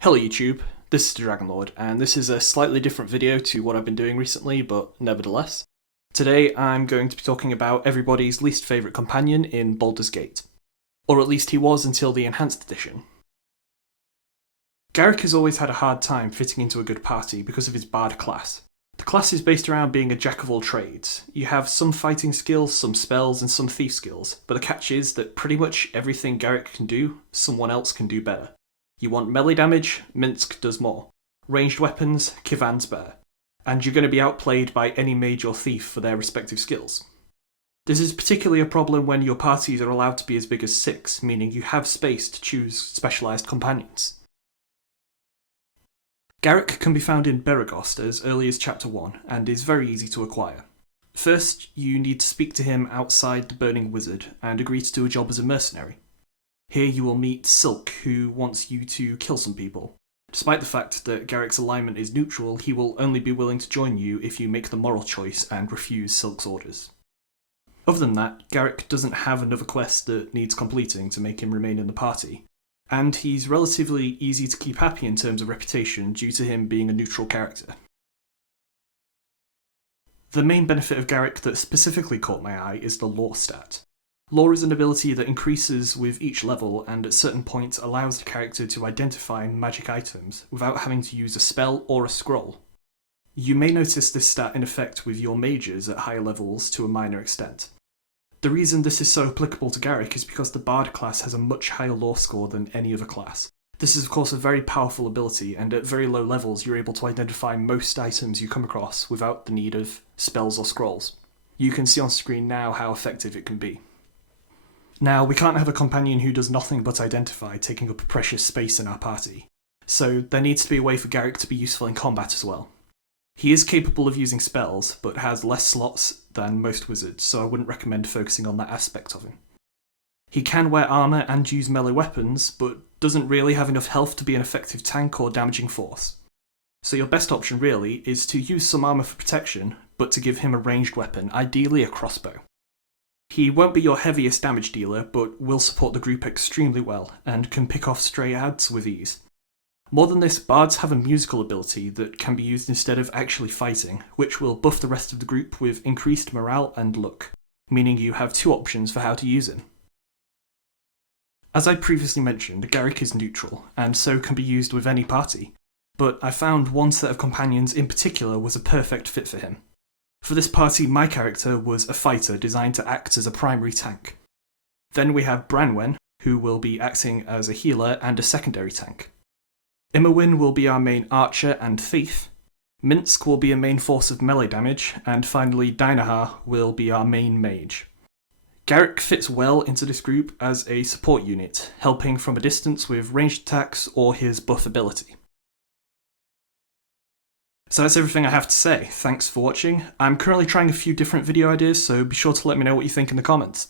Hello YouTube, this is the Dragon Lord, and this is a slightly different video to what I've been doing recently, but nevertheless. Today I'm going to be talking about everybody's least favourite companion in Baldur's Gate. Or at least he was until the Enhanced Edition. Garrick has always had a hard time fitting into a good party because of his Bard class. The class is based around being a jack of all trades. You have some fighting skills, some spells, and some thief skills, but the catch is that pretty much everything Garrick can do, someone else can do better. You want melee damage, Minsc does more. Ranged weapons, Kivan's better. And you're going to be outplayed by any mage or thief for their respective skills. This is particularly a problem when your parties are allowed to be as big as 6, meaning you have space to choose specialised companions. Garrick can be found in Beregost as early as Chapter 1, and is very easy to acquire. First, you need to speak to him outside the Burning Wizard, and agree to do a job as a mercenary. Here you will meet Silk, who wants you to kill some people. Despite the fact that Garrick's alignment is neutral, he will only be willing to join you if you make the moral choice and refuse Silk's orders. Other than that, Garrick doesn't have another quest that needs completing to make him remain in the party, and he's relatively easy to keep happy in terms of reputation due to him being a neutral character. The main benefit of Garrick that specifically caught my eye is the lore stat. Lore is an ability that increases with each level and at certain points allows the character to identify magic items without having to use a spell or a scroll. You may notice this stat in effect with your mages at higher levels to a minor extent. The reason this is so applicable to Garrick is because the Bard class has a much higher lore score than any other class. This is of course a very powerful ability, and at very low levels you're able to identify most items you come across without the need of spells or scrolls. You can see on screen now how effective it can be. Now, we can't have a companion who does nothing but identify taking up precious space in our party, so there needs to be a way for Garrick to be useful in combat as well. He is capable of using spells, but has less slots than most wizards, so I wouldn't recommend focusing on that aspect of him. He can wear armour and use melee weapons, but doesn't really have enough health to be an effective tank or damaging force. So your best option really is to use some armour for protection, but to give him a ranged weapon, ideally a crossbow. He won't be your heaviest damage dealer, but will support the group extremely well, and can pick off stray adds with ease. More than this, bards have a musical ability that can be used instead of actually fighting, which will buff the rest of the group with increased morale and luck, meaning you have two options for how to use him. As I previously mentioned, Garrick is neutral, and so can be used with any party, but I found one set of companions in particular was a perfect fit for him. For this party, my character was a fighter designed to act as a primary tank. Then we have Branwen, who will be acting as a healer and a secondary tank. Immerwin will be our main archer and thief. Minsc will be a main force of melee damage, and finally Dynahar will be our main mage. Garrick fits well into this group as a support unit, helping from a distance with ranged attacks or his buff ability. So that's everything I have to say. Thanks for watching. I'm currently trying a few different video ideas, so be sure to let me know what you think in the comments.